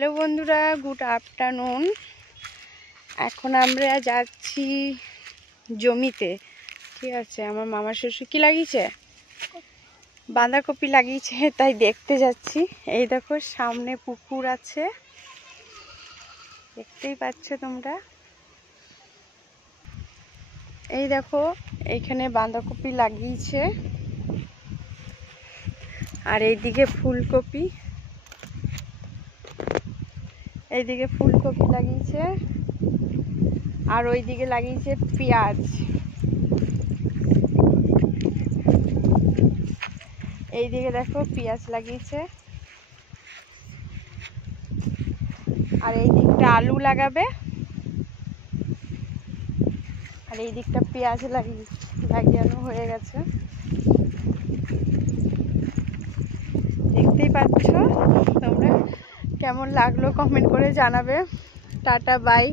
Hello বন্ধুরা, good afternoon. এখন আমরা যাচ্ছি জমিতে। ঠিক আছে, আমার মামা শ্বশুর কি লাগিয়েছে, বাঁধাকপি লাগিয়েছে, তাই দেখতে যাচ্ছি। এই দেখো সামনে পুকুর আছে, দেখতেই পাচ্ছ তোমরা। এই দেখো এইখানে বাঁধাকপি লাগিয়েছে, আর এইদিকে ফুলকপি, এইদিকে ফুলকপি লাগিয়েছে, আর ওইদিকে লাগিয়েছে পেঁয়াজ। এইদিকে দেখো পেঁয়াজ লাগিয়েছে, আর এই দিকটা আলু লাগাবে, আর এই দিকটা পেঁয়াজ লাগানো হয়ে গেছে, দেখতেই পাচ্ছ তোমরা। কেমন লাগলো কমেন্ট করে জানাবে। Tata, by.